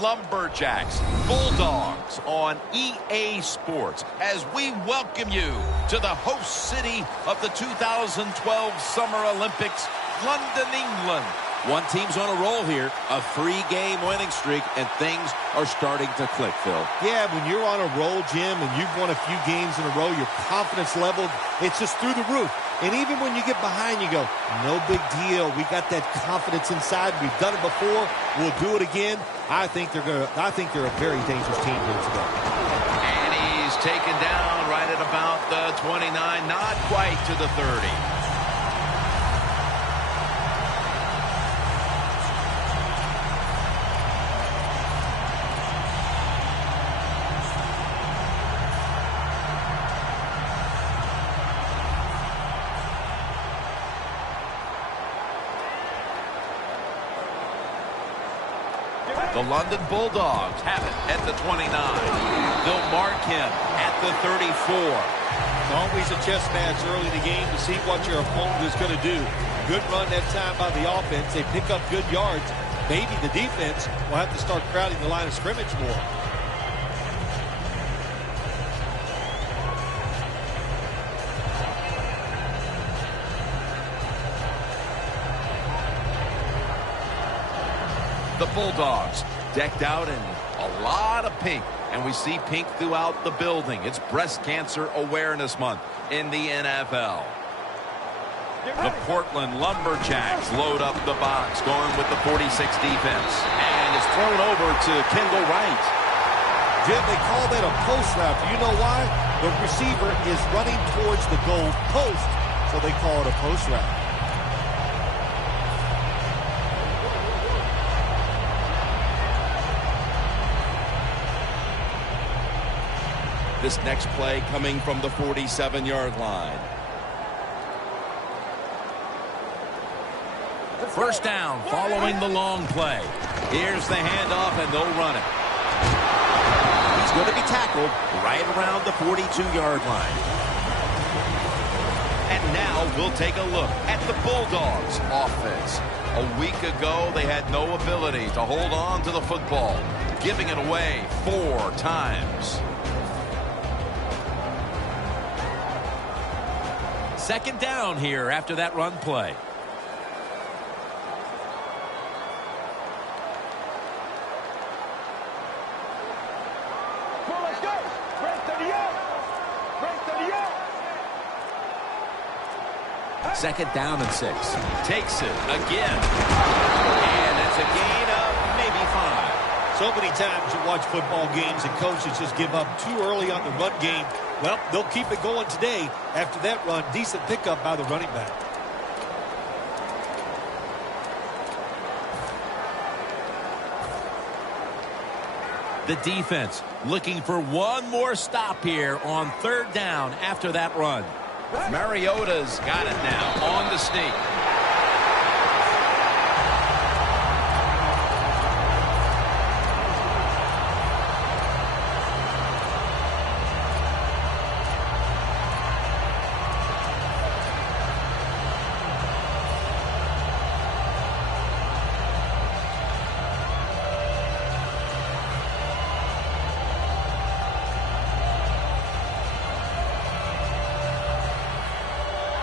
Lumberjacks, Bulldogs on EA Sports as we welcome you to the host city of the 2012 Summer Olympics, London, England. One team's on a roll here, a 3-game winning streak, and things are starting to click, Phil. Yeah, when you're on a roll, Jim, and you've won a few games in a row, your confidence level, it's just through the roof. And even when you get behind, you go, no big deal. We got that confidence inside. We've done it before. We'll do it again. I think they're a very dangerous team here today. And he's taken down right at about the 29, not quite to the 30. The London Bulldogs have it at the 29. They'll mark him at the 34. It's always a chess match early in the game to see what your opponent is going to do. Good run that time by the offense. They pick up good yards. Maybe the defense will have to start crowding the line of scrimmage more. The Bulldogs decked out in a lot of pink, and we see pink throughout the building. It's Breast Cancer Awareness Month in the NFL. The Portland Lumberjacks load up the box, going with the 46 defense. And it's thrown over to Kendall Wright. Jim, they call that a post route. Do you know why? The receiver is running towards the goal post, so they call it a post route. This next play coming from the 47-yard line. First down following the long play. Here's the handoff, and they'll run it. He's going to be tackled right around the 42-yard line. And now we'll take a look at the Bulldogs offense. A week ago, they had no ability to hold on to the football, giving it away 4 times. Second down here after that run play. Well, let's go. Break 38. Break 38. Second down and 6. Takes it again. And it's a gain of maybe 5. So many times you watch football games and coaches just give up too early on the run game. Well, they'll keep it going today. After that run, decent pickup by the running back. The defense looking for one more stop here on third down after that run. Mariota's got it now on the sneak.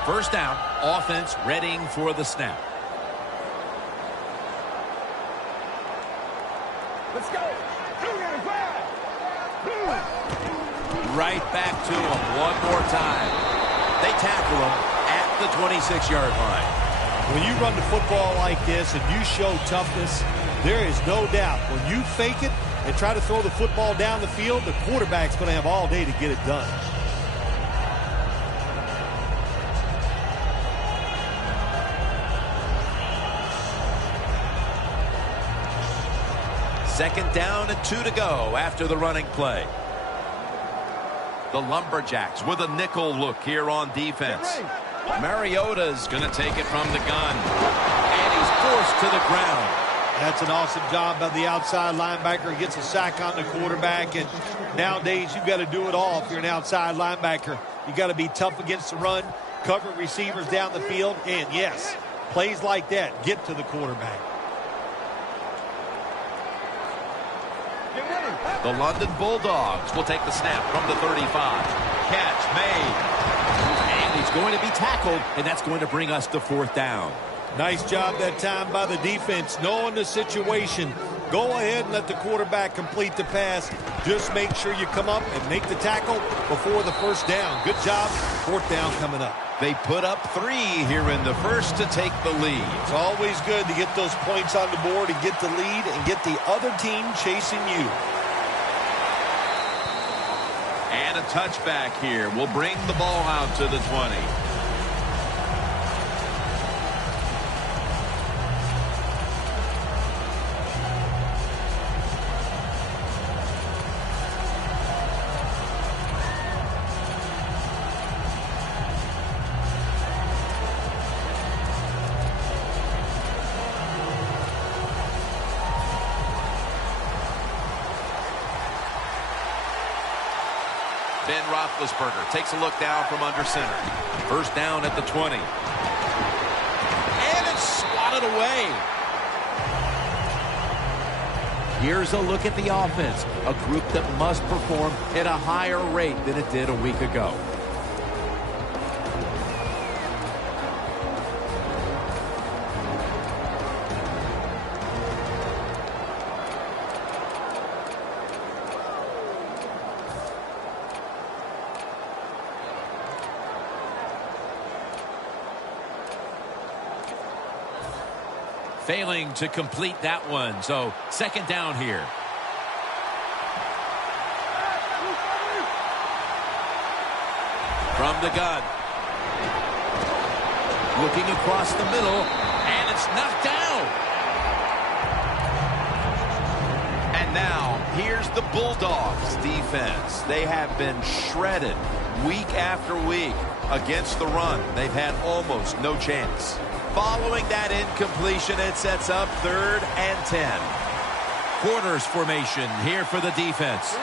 First down, offense readying for the snap. Let's go. Right back to him one more time. They tackle him at the 26-yard line. When you run the football like this and you show toughness, there is no doubt when you fake it and try to throw the football down the field, the quarterback's going to have all day to get it done. Second down and 2 to go after the running play. The Lumberjacks with a nickel look here on defense. Mariota's going to take it from the gun. And he's forced to the ground. That's an awesome job by the outside linebacker. He gets a sack on the quarterback. And nowadays, you've got to do it all if you're an outside linebacker. You've got to be tough against the run, cover receivers down the field. And, yes, plays like that get to the quarterback. Get ready. The London Bulldogs will take the snap from the 35. Catch made. And he's going to be tackled, and that's going to bring us to 4th down. Nice job that time by the defense, knowing the situation. Go ahead and let the quarterback complete the pass. Just make sure you come up and make the tackle before the 1st down. Good job. 4th down coming up. They put up 3 here in the first to take the lead. It's always good to get those points on the board and get the lead and get the other team chasing you. And a touchback here will bring the ball out to the 20. Ben Roethlisberger takes a look down from under center. 1st down at the 20. And it's swatted away. Here's a look at the offense, a group that must perform at a higher rate than it did a week ago. Failing to complete that one, so 2nd down here. From the gun. Looking across the middle, and it's knocked down. And now, here's the Bulldogs defense. They have been shredded week after week against the run. They've had almost no chance. Following that incompletion, it sets up 3rd and 10. Corners formation here for the defense.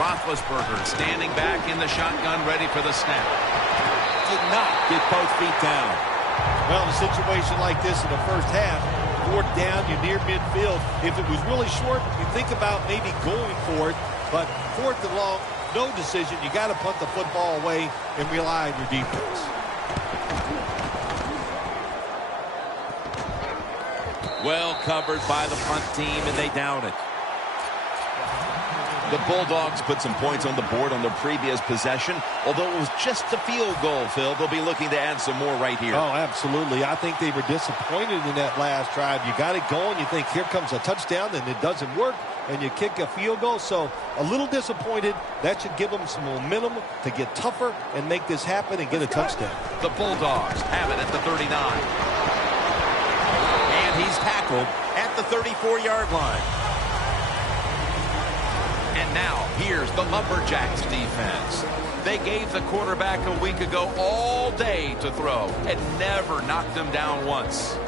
Roethlisberger standing back in the shotgun, ready for the snap. Did not get both feet down. Well, in a situation like this in the 1st half, 4th down, you're near midfield. If it was really short, you think about maybe going for it. But 4th and long, no decision. You got to punt the football away and rely on your defense. Well covered by the punt team, and they down it. The Bulldogs put some points on the board on their previous possession. Although it was just a field goal, Phil, they'll be looking to add some more right here. Oh, absolutely. I think they were disappointed in that last drive. You got it going. You think, here comes a touchdown, and it doesn't work, and you kick a field goal. So a little disappointed. That should give them some momentum to get tougher and make this happen and get a touchdown. The Bulldogs have it at the 39. He's tackled at the 34-yard line. And now, here's the Lumberjacks defense. They gave the quarterback a week ago all day to throw and never knocked him down once.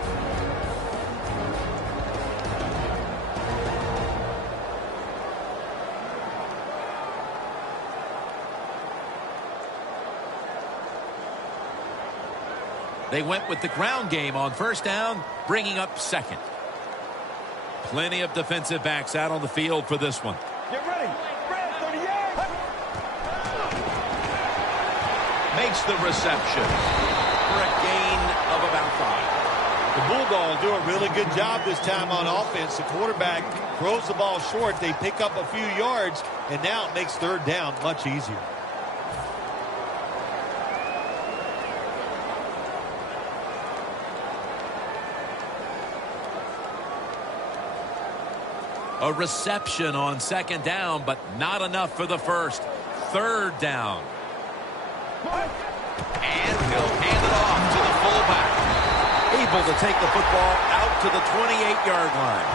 They went with the ground game on 1st down, bringing up 2nd. Plenty of defensive backs out on the field for this one. Get ready. Brad, 30 yards. Makes the reception for a gain of about 5. The Bulldogs do a really good job this time on offense. The quarterback throws the ball short. They pick up a few yards, and now it makes 3rd down much easier. A reception on 2nd down, but not enough for the 1st. 3rd down. And he'll hand it off to the fullback. Able to take the football out to the 28-yard line.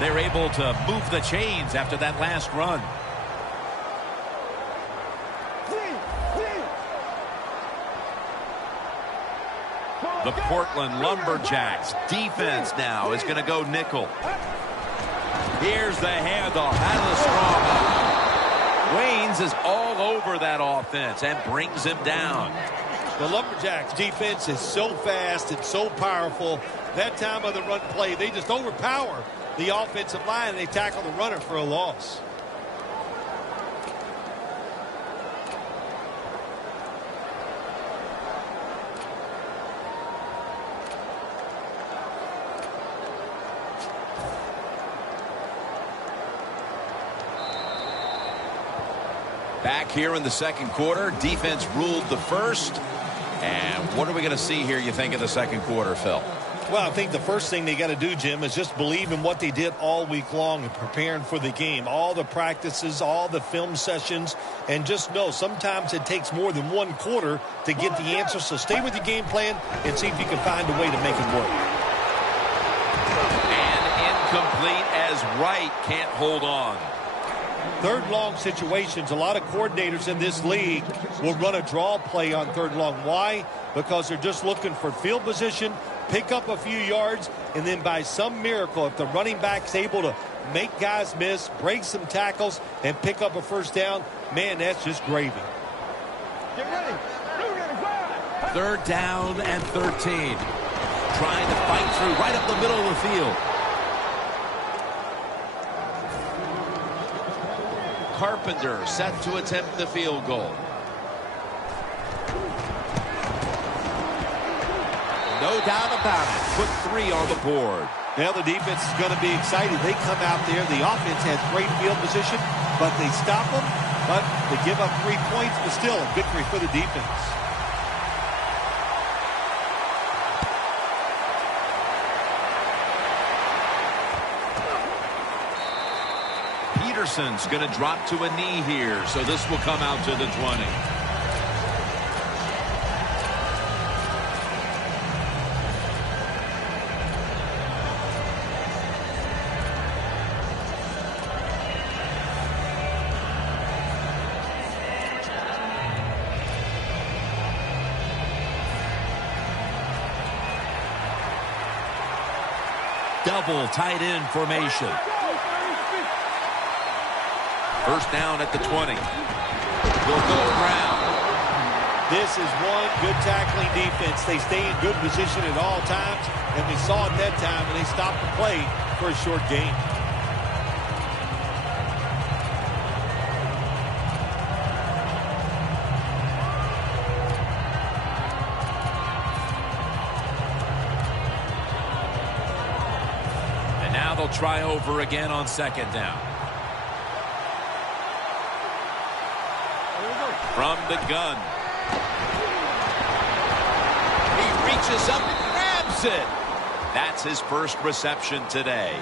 They're able to move the chains after that last run. The Portland Lumberjacks defense now is going to go nickel. Here's the handoff. That is a strong one. Waynes is all over that offense and brings him down. The Lumberjacks defense is so fast and so powerful. That time of the run play, they just overpower the offensive line, and they tackle the runner for a loss. Back here in the second quarter, defense ruled the first. And what are we going to see here, you think, in the second quarter, Phil? Well, I think the first thing they got to do, Jim, is just believe in what they did all week long and preparing for the game. All the practices, all the film sessions, and just know sometimes it takes more than one quarter to get the answer. So stay with your game plan and see if you can find a way to make it work. And incomplete as Wright can't hold on. Third long situations, a lot of coordinators in this league will run a draw play on third long. Why? Because they're just looking for field position, pick up a few yards, and then by some miracle, if the running back's able to make guys miss, break some tackles, and pick up a first down, man, that's just gravy. Get ready. Third down and 13. Trying to fight through right up the middle of the field. Carpenter set to attempt the field goal. No doubt about it. Put 3 on the board. Now the defense is going to be excited. They come out there. The offense has great field position, but they stop them. But they give up 3 points, but still a victory for the defense. Peterson's going to drop to a knee here, so this will come out to the 20. Double tight end formation. First down at the 20. Will go around. This is one good tackling defense. They stay in good position at all times, and we saw it that time when they stopped the play for a short gain. And now they'll try over again on second down. From the gun. He reaches up and grabs it. That's his first reception today.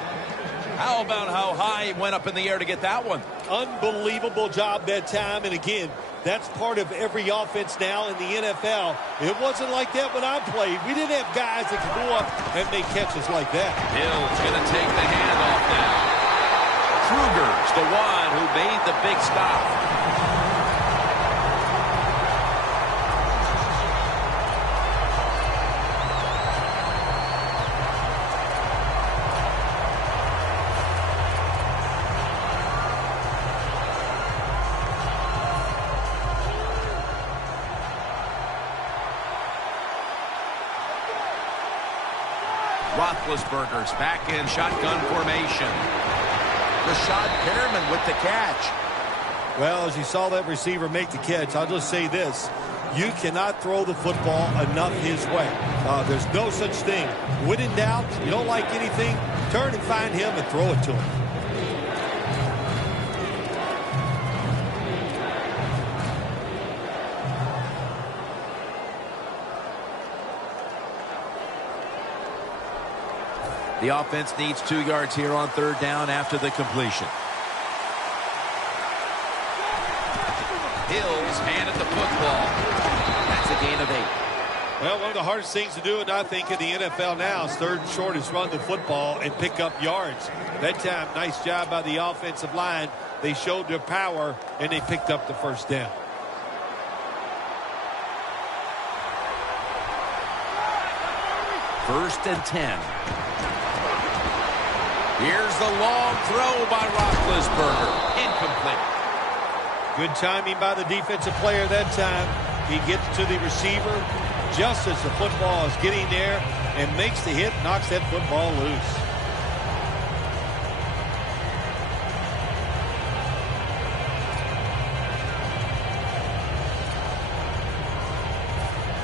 How about how high he went up in the air to get that one? Unbelievable job that time. And again, that's part of every offense now in the NFL. It wasn't like that when I played. We didn't have guys that could go up and make catches like that. Hill's going to take the handoff now. Kruger's the one who made the big stop. Roethlisberger's back in shotgun formation. Rashad Perriman with the catch. Well, as you saw that receiver make the catch, I'll just say this. You cannot throw the football enough his way. There's no such thing. When in doubt, you don't like anything, turn and find him and throw it to him. The offense needs 2 yards here on third down after the completion. Hills handed the football. That's a gain of 8. Well, one of the hardest things to do, and I think in the NFL now, is third and short is run the football and pick up yards. That time, nice job by the offensive line. They showed their power, and they picked up the first down. First and 10. Here's the long throw by Roethlisberger. Incomplete. Good timing by the defensive player that time. He gets to the receiver just as the football is getting there and makes the hit, knocks that football loose.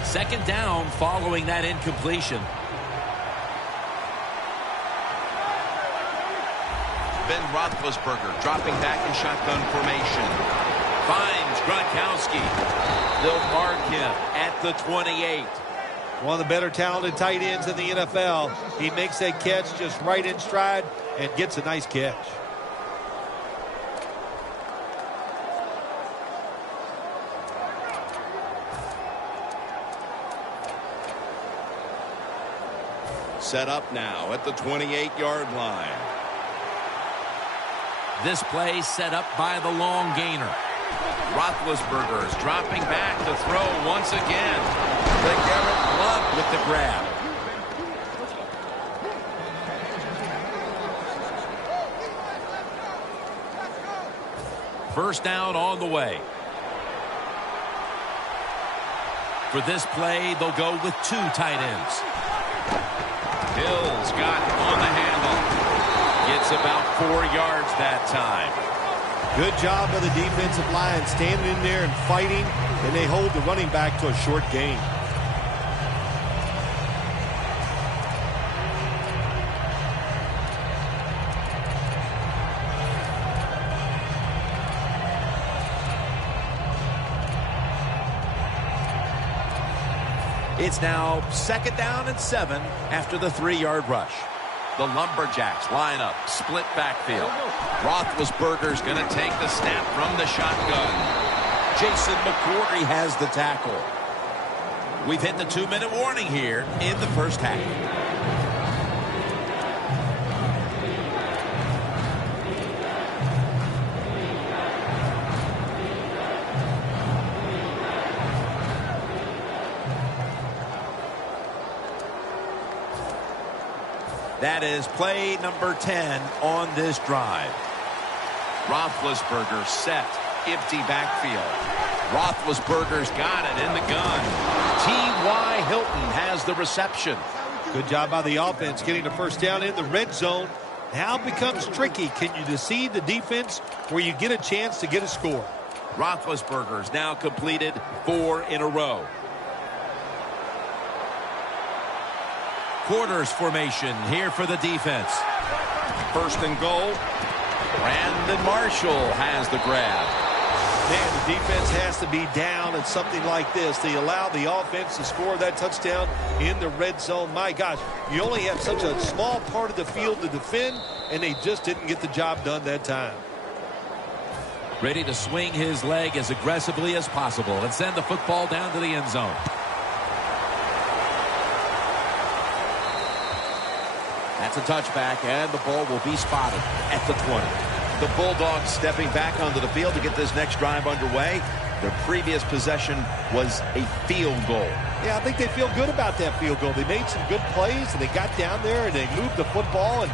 Second down following that incompletion. Ben Roethlisberger dropping back in shotgun formation. Finds Gronkowski. They'll mark him at the 28. One of the better talented tight ends in the NFL. He makes that catch just right in stride and gets a nice catch. Set up now at the 28-yard line. This play set up by the long gainer. Roethlisberger is dropping back to throw once again. LeGarrette Blount with the grab. First down on the way. For this play, they'll go with two tight ends. Hill's got on the handle. Gets about 4 yards that time. Good job by the defensive line standing in there and fighting, and they hold the running back to a short gain. It's now second down and 7 after the 3-yard rush. The Lumberjacks line up, split backfield. Roethlisberger's going to take the snap from the shotgun. Jason McCourty has the tackle. We've hit the 2-minute warning here in the first half. That is play number 10 on this drive. Roethlisberger set, empty backfield. Roethlisberger's got it in the gun. T.Y. Hilton has the reception. Good job by the offense getting the first down in the red zone. Now it becomes tricky. Can you deceive the defense where you get a chance to get a score? Roethlisberger's now completed 4 in a row. Quarters formation here for the defense. First and goal. Brandon Marshall has the grab. Man, the defense has to be down at something like this. They allow the offense to score that touchdown in the red zone. My gosh, you only have such a small part of the field to defend, and they just didn't get the job done that time. Ready to swing his leg as aggressively as possible and send the football down to the end zone. That's a touchback, and the ball will be spotted at the 20. The Bulldogs stepping back onto the field to get this next drive underway. Their previous possession was a field goal. Yeah, I think they feel good about that field goal. They made some good plays, and they got down there, and they moved the football, and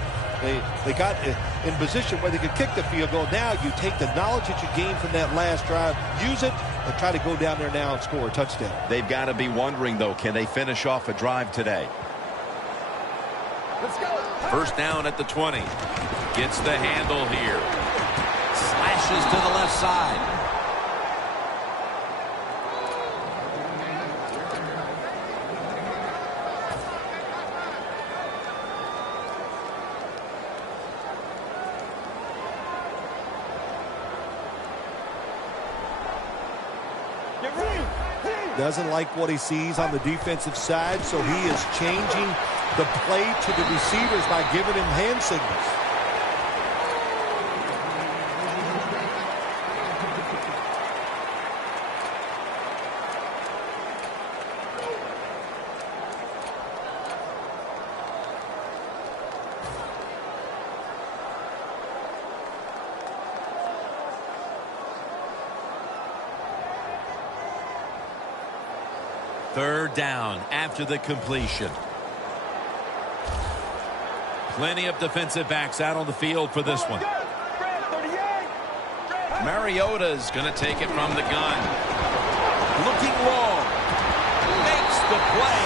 they got in position where they could kick the field goal. Now you take the knowledge that you gained from that last drive, use it, and try to go down there now and score a touchdown. They've got to be wondering, though, can they finish off a drive today? Let's go. First down at the 20. Gets the handle here. Slashes to the left side. Doesn't like what he sees on the defensive side, so he is changing the play to the receivers by giving him hand signals. Third down after the completion. Plenty of defensive backs out on the field for this one. Mariota's going to take it from the gun. Looking long. Makes the play.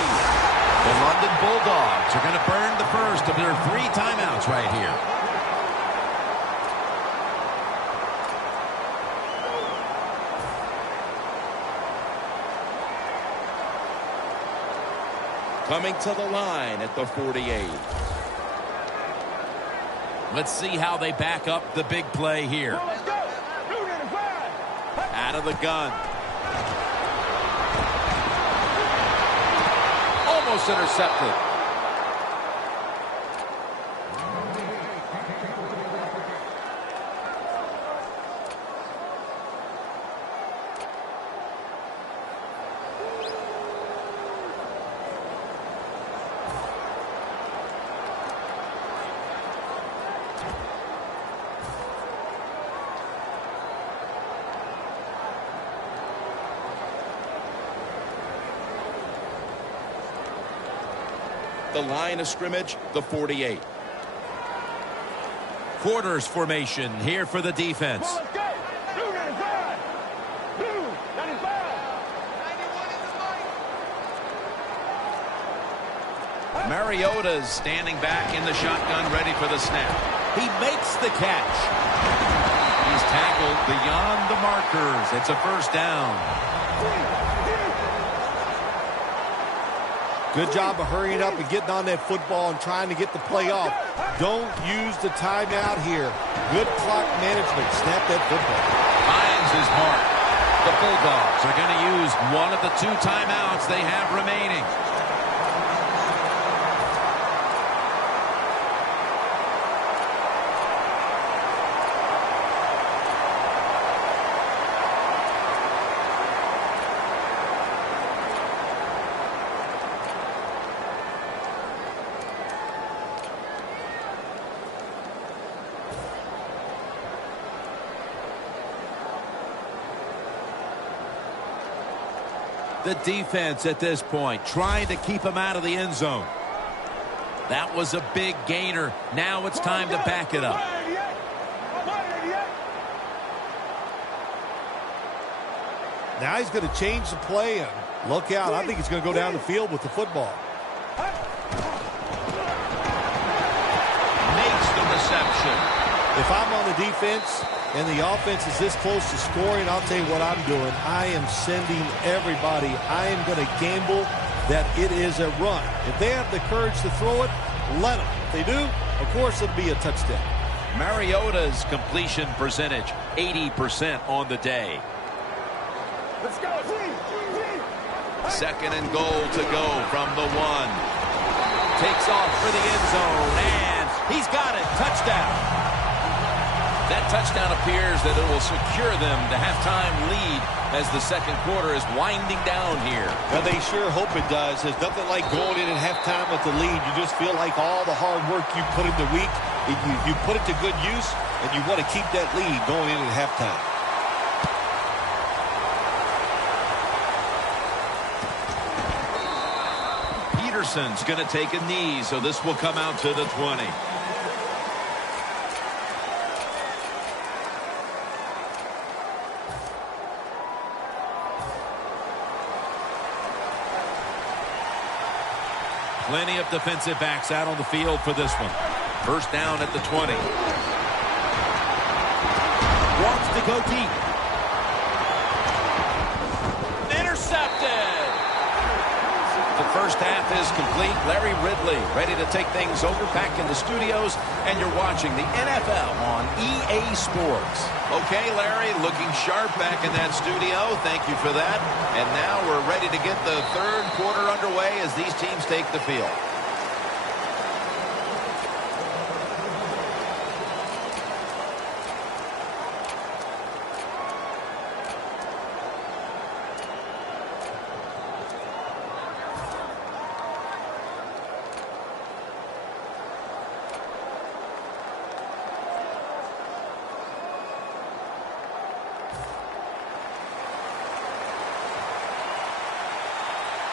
The London Bulldogs are going to burn the first of their 3 timeouts right here. Coming to the line at the 48. Let's see how they back up the big play here. Out of the gun. Almost intercepted. The line of scrimmage, the 48. Quarters formation here for the defense. Mariota's standing back in the shotgun, ready for the snap. He makes the catch. He's tackled beyond the markers. It's a first down. Good job of hurrying up and getting on that football and trying to get the play off. Don't use the timeout here. Good clock management. Snap that football. Finds his mark. The Bulldogs are going to use one of the 2 timeouts they have remaining. The defense at this point trying to keep him out of the end zone. That was a big gainer. Now it's time to back it up. Now he's going to change the play and look out. I think he's going to go down the field with the football. Makes the reception. If I'm on the defense and the offense is this close to scoring, I'll tell you what I'm doing. I am sending everybody. I am going to gamble that it is a run. If they have the courage to throw it, let them. If they do, of course it'll be a touchdown. Mariota's completion percentage, 80% on the day. Let's go. Second and goal to go from the 1. Takes off for the end zone, and he's got it. Touchdown. That touchdown appears that it will secure them the halftime lead as the second quarter is winding down here. Well, they sure hope it does. There's nothing like going in at halftime with the lead. You just feel like all the hard work you put in the week, you put it to good use, and you want to keep that lead going in at halftime. Peterson's going to take a knee, so this will come out to the 20. Plenty of defensive backs out on the field for this one. First down at the 20. Wants to go deep. Intercepted. The first half is complete. Larry Ridley ready to take things over back in the studios, and you're watching the NFL on EA Sports. Okay, Larry, looking sharp back in that studio. Thank you for that. And now we're ready to get the third quarter underway as these teams take the field.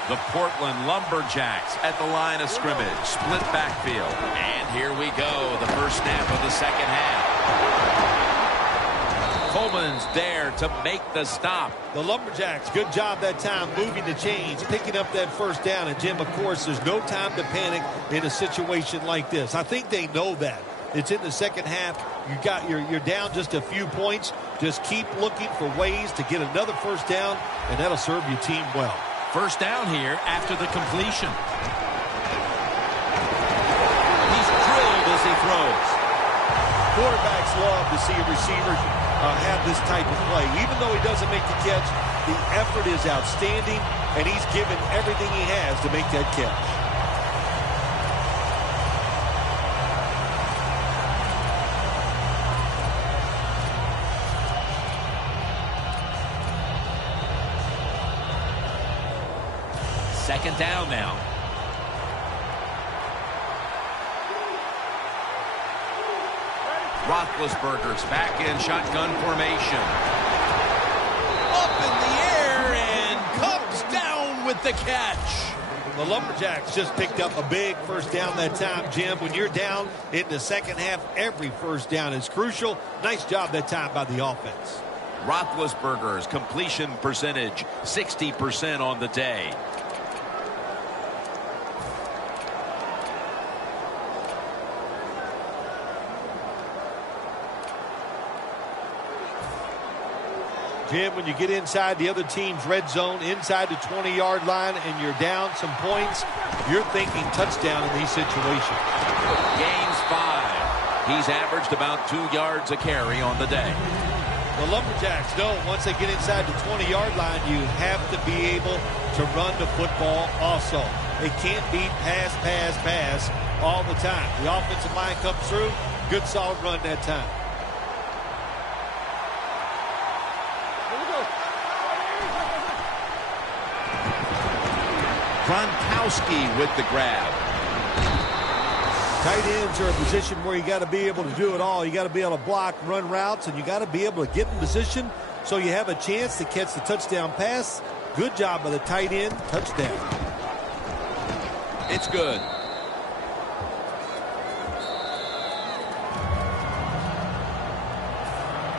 The Portland Lumberjacks at the line of scrimmage. Split backfield. And here we go. The first snap of the second half. Coleman's there to make the stop. The Lumberjacks, good job that time moving the chains, picking up that first down. And, Jim, of course, there's no time to panic in a situation like this. I think they know that. It's in the second half. You're down just a few points. Just keep looking for ways to get another first down, and that'll serve your team well. First down here after the completion. He's drilled as he throws. Quarterbacks love to see a receiver have this type of play. Even though he doesn't make the catch, the effort is outstanding, and he's given everything he has to make that catch. Second down now. Roethlisberger's back in shotgun formation. Up in the air and comes down with the catch. The Lumberjacks just picked up a big first down that time, Jim. When you're down in the second half, every first down is crucial. Nice job that time by the offense. Roethlisberger's completion percentage, 60% on the day. Jim, when you get inside the other team's red zone, inside the 20-yard line, and you're down some points, you're thinking touchdown in these situations. Gains 5. He's averaged about 2 yards a carry on the day. The Lumberjacks know once they get inside the 20-yard line, you have to be able to run the football also. It can't be pass, pass, pass all the time. The offensive line comes through, good solid run that time. Gronkowski with the grab. Tight ends are a position where you got to be able to do it all. You got to be able to block, run routes, and you got to be able to get in position so you have a chance to catch the touchdown pass. Good job by the tight end. Touchdown. It's good.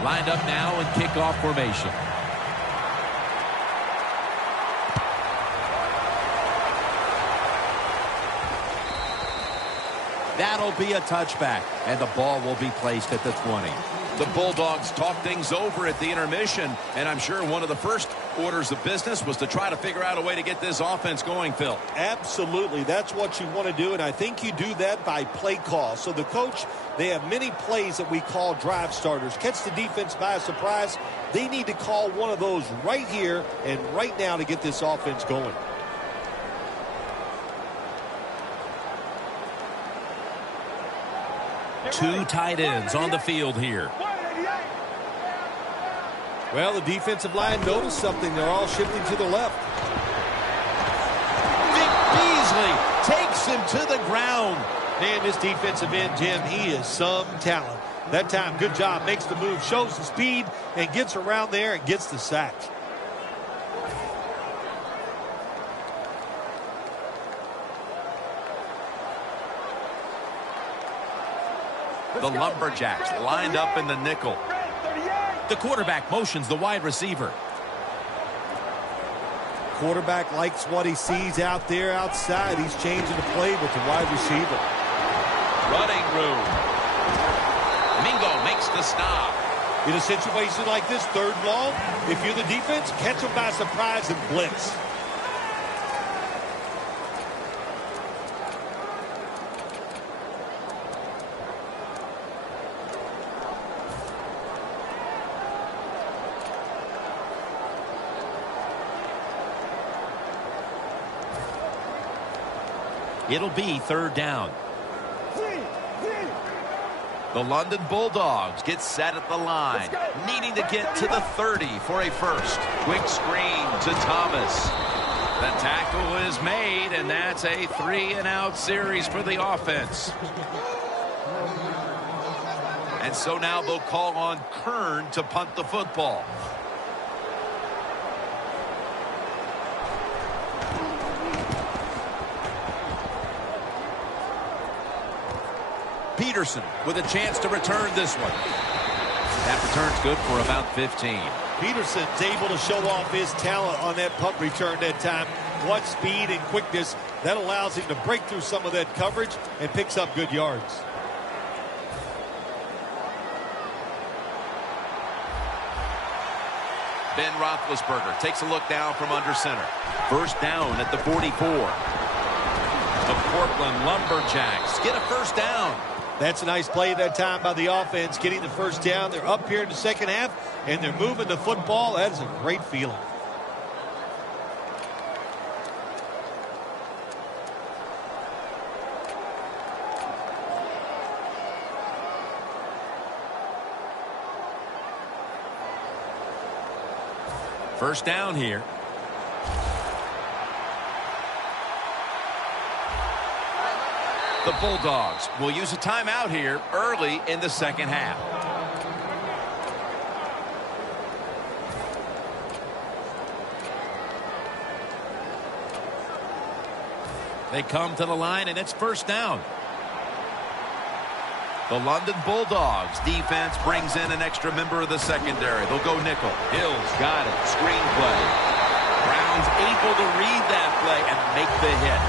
Lined up now in kickoff formation. That'll be a touchback, and the ball will be placed at the 20. The Bulldogs talked things over at the intermission, and I'm sure one of the first orders of business was to try to figure out a way to get this offense going, Phil. Absolutely. That's what you want to do, and I think you do that by play call. So the coach, they have many plays that we call drive starters. Catch the defense by surprise. They need to call one of those right here and right now to get this offense going. Two tight ends on the field here. Well, the defensive line noticed something. They're all shifting to the left. Vic Beasley takes him to the ground. Man, this defensive end, Jim, he is some talent. That time, good job. Makes the move, shows the speed, and gets around there and gets the sack. The Lumberjacks lined up in the nickel. The quarterback motions the wide receiver. Quarterback likes what he sees out there outside. He's changing the play with the wide receiver. Running room. Mingo makes the stop. In a situation like this, third and long, if you're the defense, catch them by surprise and blitz. It'll be third down. The London Bulldogs get set at the line, needing to get to the 30 for a first. Quick screen to Thomas. The tackle is made, and that's a 3-and-out series for the offense. And so now they'll call on Kern to punt the football. Peterson with a chance to return this one. That return's good for about 15. Peterson's able to show off his talent on that punt return that time. What speed and quickness. That allows him to break through some of that coverage and picks up good yards. Ben Roethlisberger takes a look down from under center. First down at the 44. The Portland Lumberjacks get a first down. That's a nice play that time by the offense, getting the first down. They're up here in the second half, and they're moving the football. That is a great feeling. First down here. The Bulldogs will use a timeout here early in the second half. They come to the line, and it's first down. The London Bulldogs defense brings in an extra member of the secondary. They'll go nickel. Hill's got it. Screen play. Brown's able to read that play and make the hit.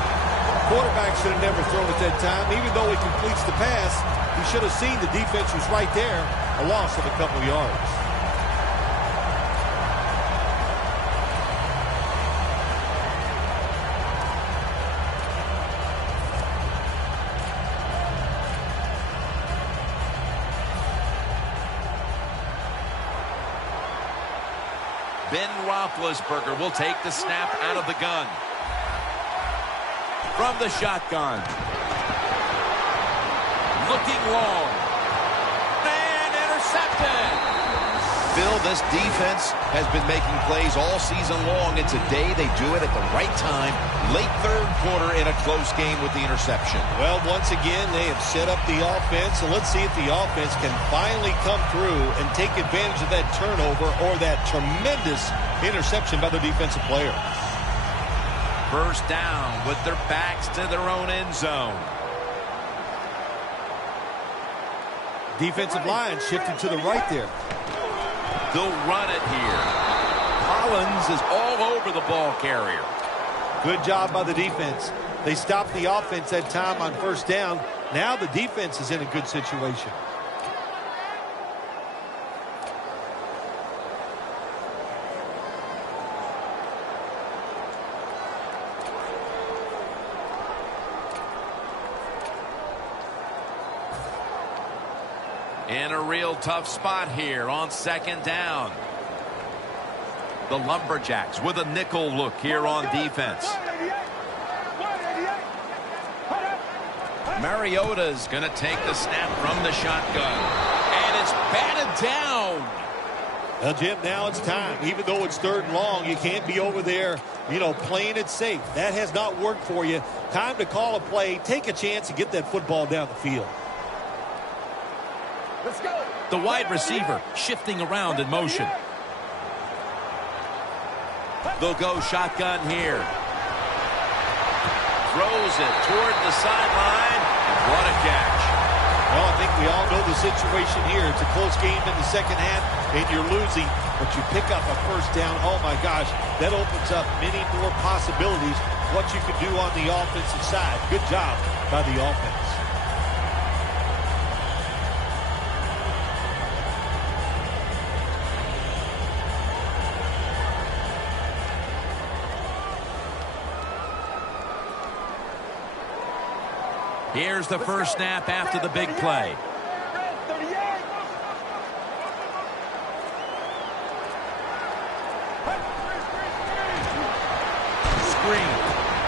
Quarterback should have never thrown at that time. Even though he completes the pass, he should have seen the defense was right there. A loss of a couple yards. Ben Roethlisberger will take the snap out of the gun. From the shotgun. Looking long. And intercepted. Phil, this defense has been making plays all season long, and today they do it at the right time. Late third quarter in a close game with the interception. Well, once again, they have set up the offense, so let's see if the offense can finally come through and take advantage of that turnover or that tremendous interception by the defensive player. First down with their backs to their own end zone. Defensive line shifting to the right there. They'll run it here. Collins is all over the ball carrier. Good job by the defense. They stopped the offense that time on first down. Now the defense is in a good situation. In a real tough spot here on second down. The Lumberjacks with a nickel look here on defense. Mariota's going to take the snap from the shotgun. And it's batted down. Well, Jim, now it's time. Even though it's third and long, you can't be over there, playing it safe. That has not worked for you. Time to call a play, take a chance, and get that football down the field. Let's go. The wide receiver shifting around in motion. They'll go shotgun here. Throws it toward the sideline. What a catch. Well, I think we all know the situation here. It's a close game in the second half, and you're losing, but you pick up a first down. Oh, my gosh, that opens up many more possibilities, what you can do on the offensive side. Good job by the offense. Here's the first snap after the big play. Screen.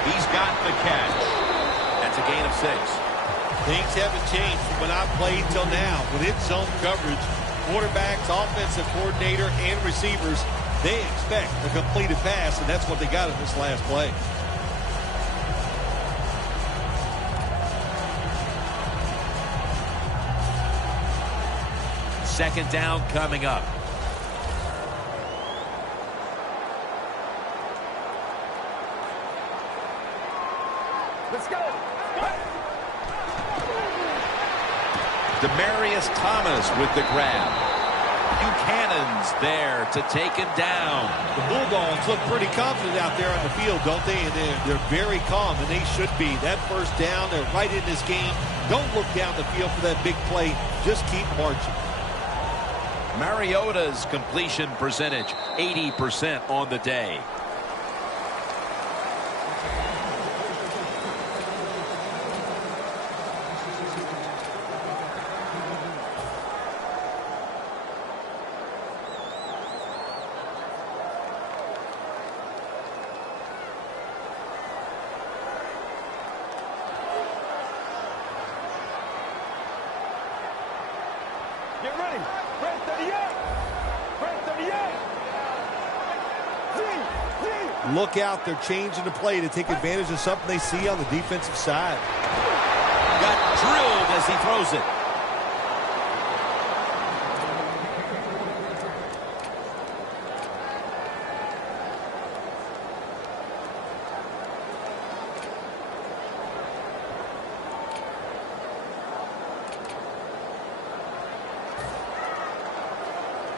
He's got the catch. That's a gain of 6. Things haven't changed from when I played till now. With its zone coverage, quarterbacks, offensive coordinator, and receivers, they expect a completed pass, and that's what they got in this last play. Second down coming up. Let's go. Demaryius Thomas with the grab. Buchanan's there to take him down. The Bulldogs look pretty confident out there on the field, don't they? And they're very calm, and they should be. That first down, they're right in this game. Don't look down the field for that big play. Just keep marching. Mariota's completion percentage, 80% on the day. Get ready. Red 38. Red 38. Look out. They're changing the play to take advantage of something they see on the defensive side. Got drilled as he throws it.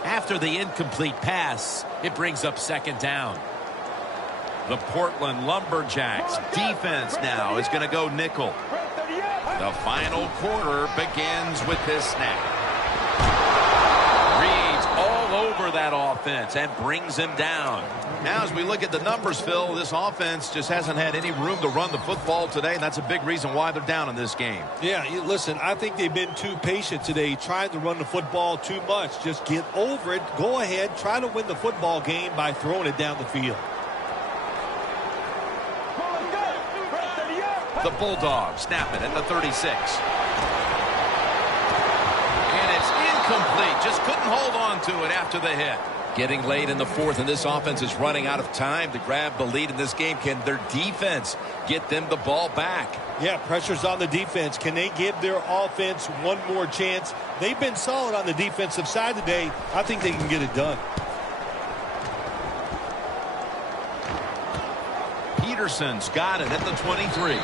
After the incomplete pass, it brings up second down. The Portland Lumberjacks defense now is going to go nickel. The final quarter begins with this snap. Reads all over that offense and brings him down. Now as we look at the numbers, Phil, this offense just hasn't had any room to run the football today, and that's a big reason why they're down in this game. Yeah, listen, I think they've been too patient today, trying to run the football too much. Just get over it. Go ahead, try to win the football game by throwing it down the field. The Bulldogs snap it at the 36. And it's incomplete. Just couldn't hold on to it after the hit. Getting late in the fourth, and this offense is running out of time to grab the lead in this game. Can their defense get them the ball back? Yeah, pressure's on the defense. Can they give their offense one more chance? They've been solid on the defensive side today. I think they can get it done. Peterson's got it at the 23.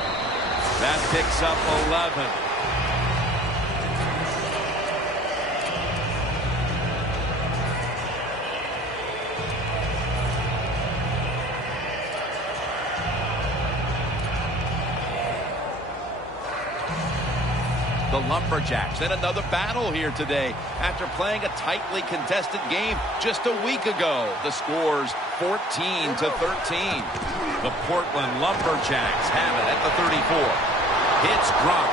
That picks up 11. The Lumberjacks in another battle here today after playing a tightly contested game just a week ago. The score's 14-13. The Portland Lumberjacks have it at the 34. Hits Gronk.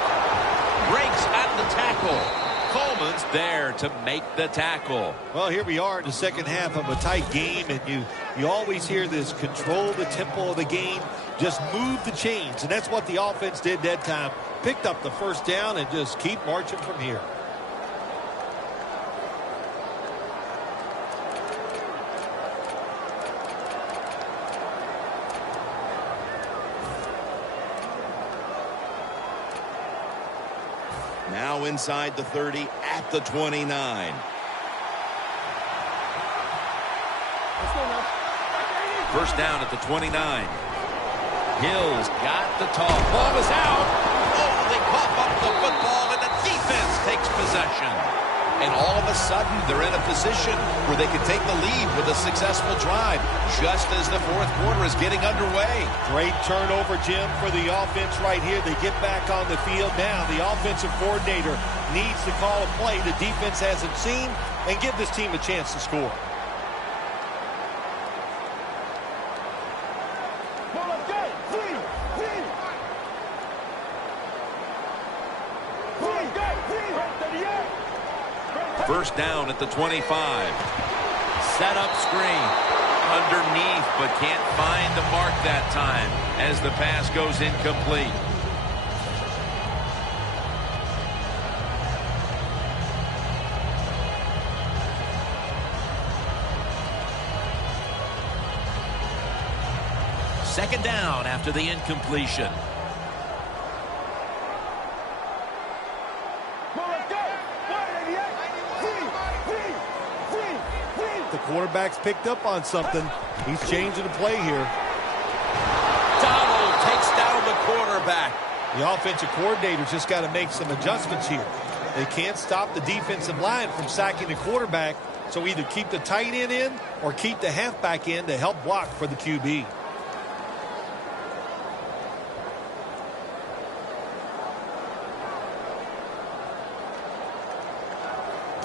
Breaks at the tackle. Coleman's there to make the tackle. Well, here we are in the second half of a tight game, and you always hear this: control the tempo of the game, just move the chains, and that's what the offense did that time. Picked up the first down and just keep marching from here. Now inside the 30 at the 29. First down at the 29. Hill's got the toss. Ball was out. Oh, they cough up the football, and the defense takes possession. And all of a sudden, they're in a position where they can take the lead with a successful drive, just as the fourth quarter is getting underway. Great turnover, Jim, for the offense right here. They get back on the field now. The offensive coordinator needs to call a play the defense hasn't seen and give this team a chance to score. First down at the 25. Set up screen. Underneath, but can't find the mark that time as the pass goes incomplete. Second down after the incompletion. The quarterback's picked up on something. He's changing the play here. Donald takes down the quarterback. The offensive coordinator's just got to make some adjustments here. They can't stop the defensive line from sacking the quarterback, so either keep the tight end in or keep the halfback in to help block for the QB.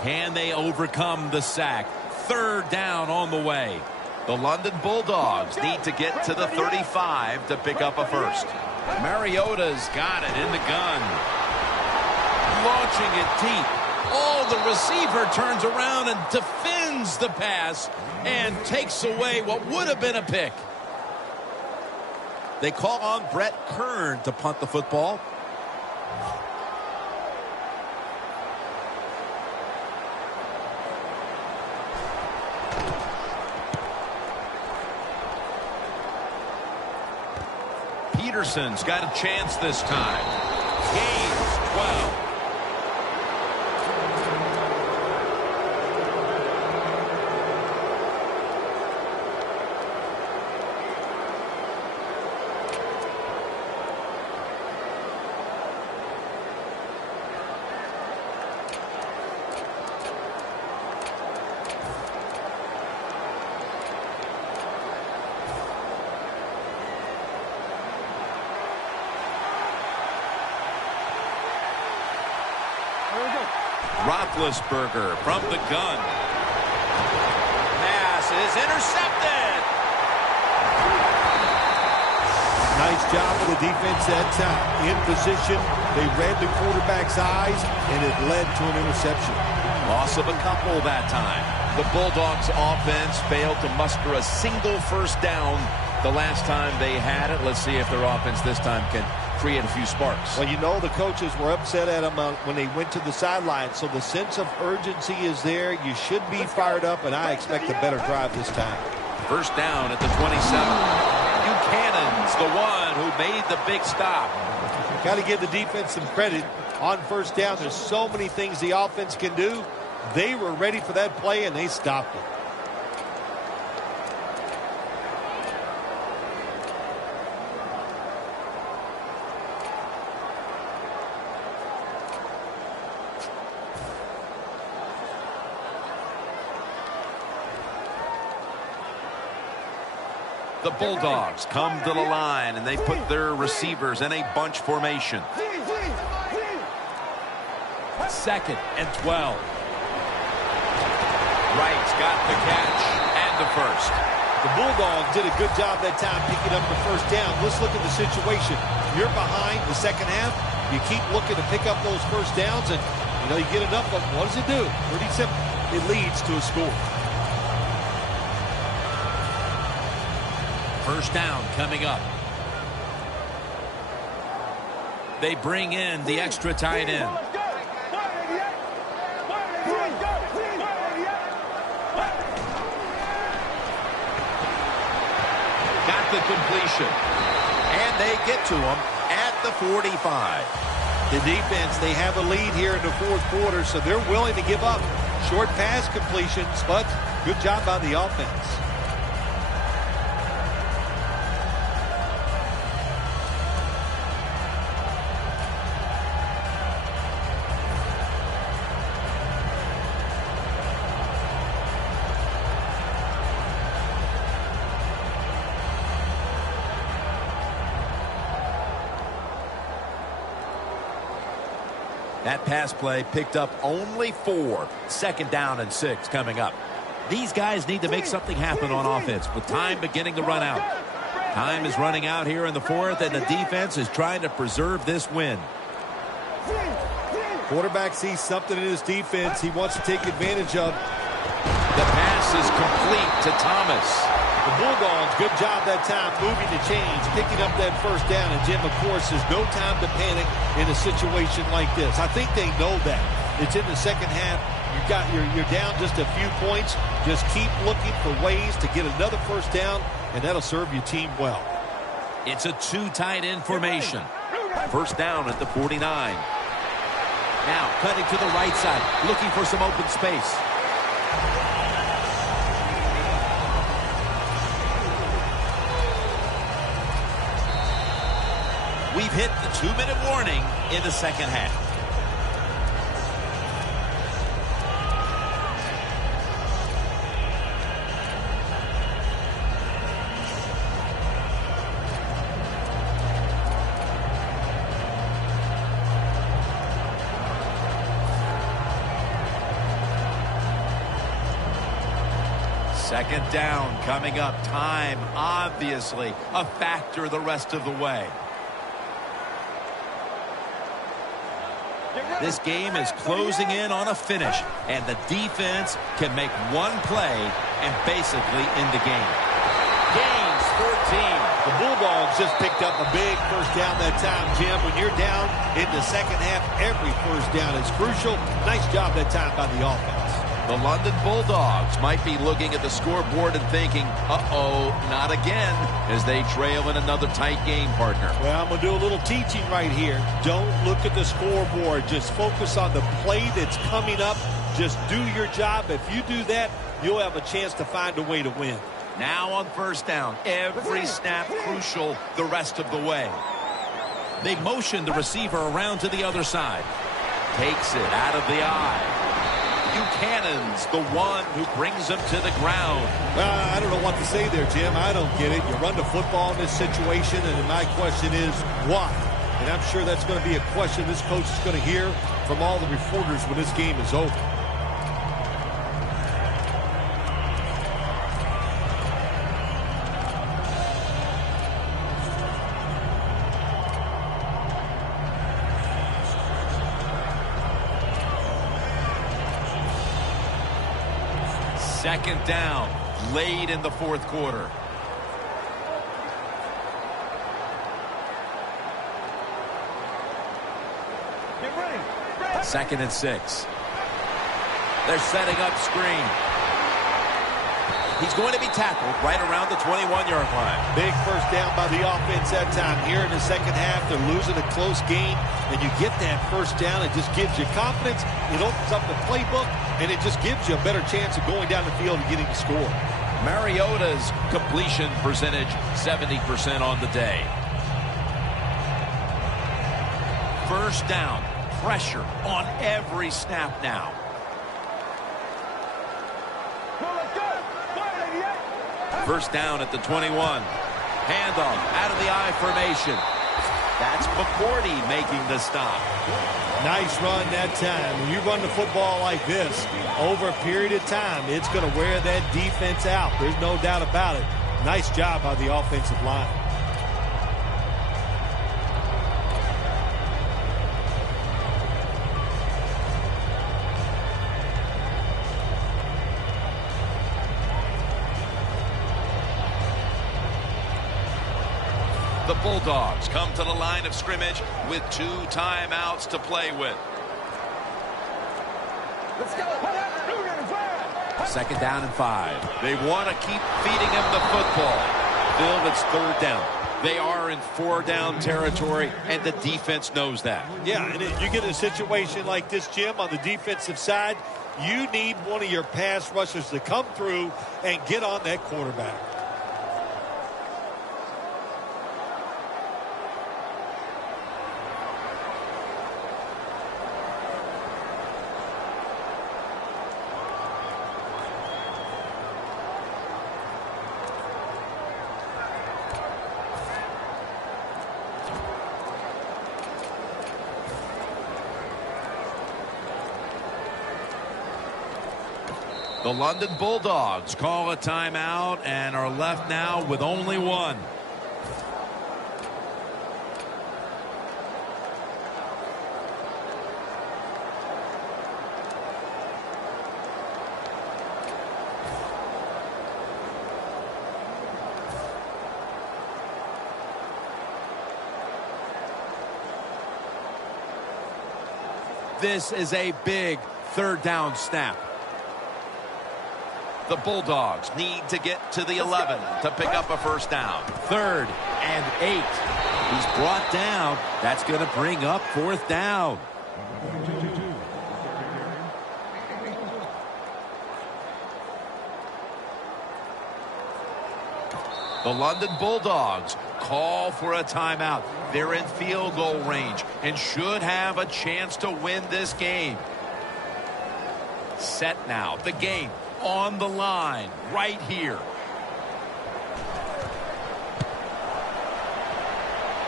Can they overcome the sack? Third down on the way. The London Bulldogs need to get to the 35 to pick up a first. Mariota's got it in the gun. Launching it deep. Oh, the receiver turns around and defends the pass and takes away what would have been a pick. They call on Brett Kern to punt the football. Peterson's got a chance this time. Gains 12. Roethlisberger from the gun. Pass is intercepted. Nice job of the defense that time. In position, they read the quarterback's eyes, and it led to an interception. Loss of a couple that time. The Bulldogs offense failed to muster a single first down the last time they had it. Let's see if their offense this time can create a few sparks. Well, you know the coaches were upset at them when they went to the sideline, so the sense of urgency is there. You should be fired up, and I expect a better drive this time. First down at the 27. Buchanan's the one who made the big stop. Got to give the defense some credit on first down. There's so many things the offense can do. They were ready for that play, and they stopped it. The Bulldogs come to the line, and they put their receivers in a bunch formation. 2nd and 12. Wright's got the catch and the first. The Bulldogs did a good job that time picking up the first down. Let's look at the situation. You're behind the second half. You keep looking to pick up those first downs, and you get enough of them. What does it do? Pretty simple. It leads to a score. First down coming up. They bring in the extra tight end. Got the completion. And they get to him at the 45. The defense, they have a lead here in the fourth quarter, so they're willing to give up short pass completions, but good job by the offense. That pass play picked up only 4. 2nd down and 6 coming up. These guys need to make something happen on offense with time beginning to run out. Time is running out here in the 4th, and the defense is trying to preserve this win. Quarterback sees something in his defense he wants to take advantage of. The pass is complete to Thomas. The Bulldogs, good job that time moving the chains, picking up that first down. And, Jim, of course, there's no time to panic in a situation like this. I think they know that. It's in the second half. You're down just a few points. Just keep looking for ways to get another first down, and that'll serve your team well. It's a 2 tight end formation. First down at the 49. Now cutting to the right side, looking for some open space. We've hit the 2-minute warning in the second half. Second down coming up. Time, obviously, a factor the rest of the way. This game is closing in on a finish, and the defense can make one play and basically end the game. Gains 14. The Bulldogs just picked up a big first down that time, Jim. When you're down in the second half, every first down is crucial. Nice job that time by the offense. The London Bulldogs might be looking at the scoreboard and thinking, uh-oh, not again, as they trail in another tight game, partner. Well, I'm going to do a little teaching right here. Don't look at the scoreboard. Just focus on the play that's coming up. Just do your job. If you do that, you'll have a chance to find a way to win. Now on first down, every snap crucial the rest of the way. They motion the receiver around to the other side. Takes it out of the eye. Buchanan's the one who brings him to the ground. I don't know what to say there, Jim. I don't get it. You run the football in this situation, and my question is, why? And I'm sure that's going to be a question this coach is going to hear from all the reporters when this game is over. Second down, late in the fourth quarter. Get ready. Second and 6. They're setting up screen. He's going to be tackled right around the 21-yard line. Big first down by the offense that time. Here in the second half, they're losing a close game, and you get that first down. It just gives you confidence. It opens up the playbook, and it just gives you a better chance of going down the field and getting a score. Mariota's completion percentage, 70% on the day. First down, pressure on every snap now. First down at the 21. Handoff out of the I formation. That's McCourty making the stop. Nice run that time. When you run the football like this, over a period of time, it's going to wear that defense out. There's no doubt about it. Nice job by the offensive line. The Bulldogs come to the line of scrimmage with 2 timeouts to play with. Let's go. Second down and 5. They want to keep feeding him the football. Bill, it's third down. They are in 4-down territory, and the defense knows that. Yeah, and you get a situation like this, Jim, on the defensive side, you need one of your pass rushers to come through and get on that quarterback. The London Bulldogs call a timeout and are left now with only one. This is a big third down snap. The Bulldogs need to get to the 11 to pick up a first down. 3rd and 8. He's brought down. That's going to bring up 4th down. The London Bulldogs call for a timeout. They're in field goal range and should have a chance to win this game. Set now. The game on the line right here.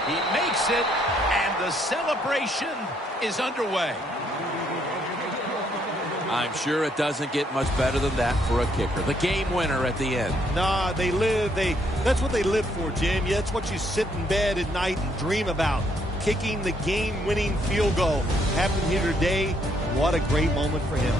He makes it, and the celebration is underway. I'm sure it doesn't get much better than that for a kicker. The game winner at the end. Nah, that's what they live for, Jim. Yeah, that's what you sit in bed at night and dream about. Kicking the game-winning field goal. Happened here today. What a great moment for him.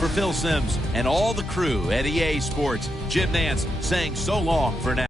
For Phil Simms and all the crew at EA Sports, Jim Nantz saying so long for now.